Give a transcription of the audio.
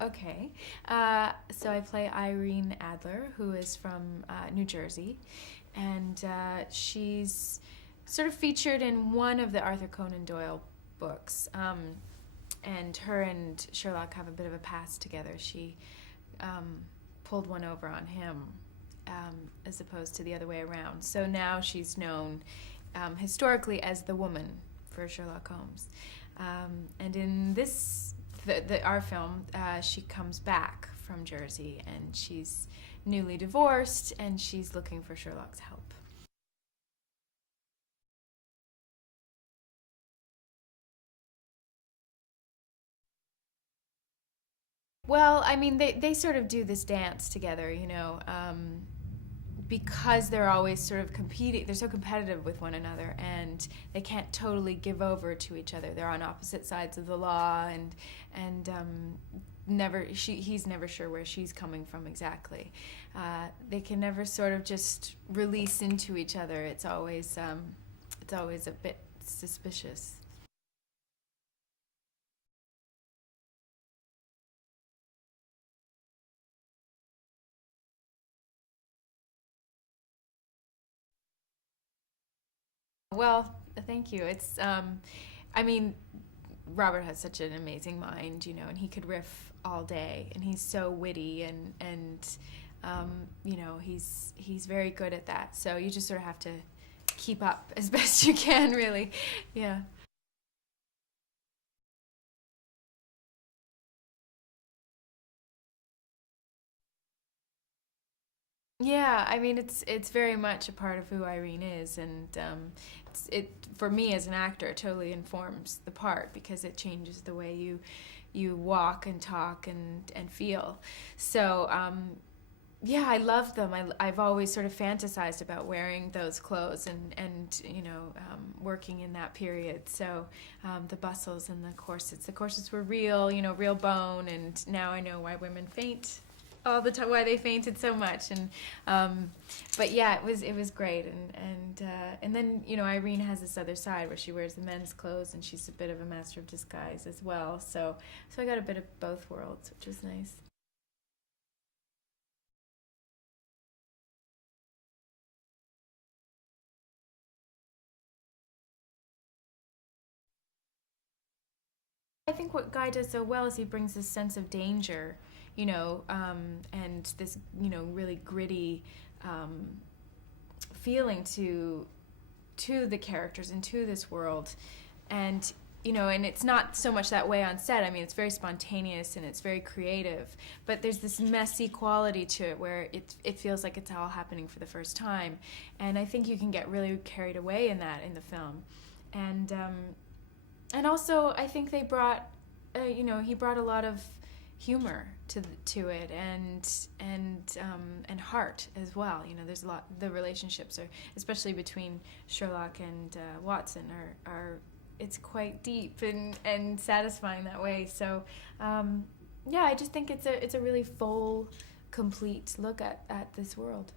Okay. So I play Irene Adler, who is from New Jersey, and she's sort of featured in one of the Arthur Conan Doyle books. And her and Sherlock have a bit of a past together. She pulled one over on him as opposed to the other way around. So now she's known historically as the woman for Sherlock Holmes. And in our film, she comes back from Jersey, and she's newly divorced, and she's looking for Sherlock's help. Well, I mean, they sort of do this dance together, because they're always sort of competing. They're so competitive with one another, and they can't totally give over to each other. They're on opposite sides of the law, and he's never sure where she's coming from exactly. They can never sort of just release into each other. It's always a bit suspicious. Well, thank you. I mean, Robert has such an amazing mind, and he could riff all day, and he's so witty, he's very good at that. So you just sort of have to keep up as best you can, really. Yeah. Yeah, I mean it's very much a part of who Irene is, and it for me as an actor it totally informs the part because it changes the way you walk and talk and feel. So yeah, I love them. I've always sort of fantasized about wearing those clothes and working in that period. So the bustles and the corsets. The corsets were real, real bone, and now I know why women faint all the time, why they fainted so much. And but yeah, it was great. And then Irene has this other side where she wears the men's clothes, and she's a bit of a master of disguise as well. So I got a bit of both worlds, which was nice. I think what Guy does so well is he brings this sense of danger, and this, really gritty um, feeling to the characters and to this world, and and it's not so much that way on set. I mean, it's very spontaneous and it's very creative, but there's this messy quality to it where it feels like it's all happening for the first time, and I think you can get really carried away in that in the film, and also I think they brought, he brought a lot of humor to it, and heart as well. There's a lot. The relationships are, especially between Sherlock and Watson, are it's quite deep and satisfying that way. So yeah, I just think it's a really full, complete look at this world.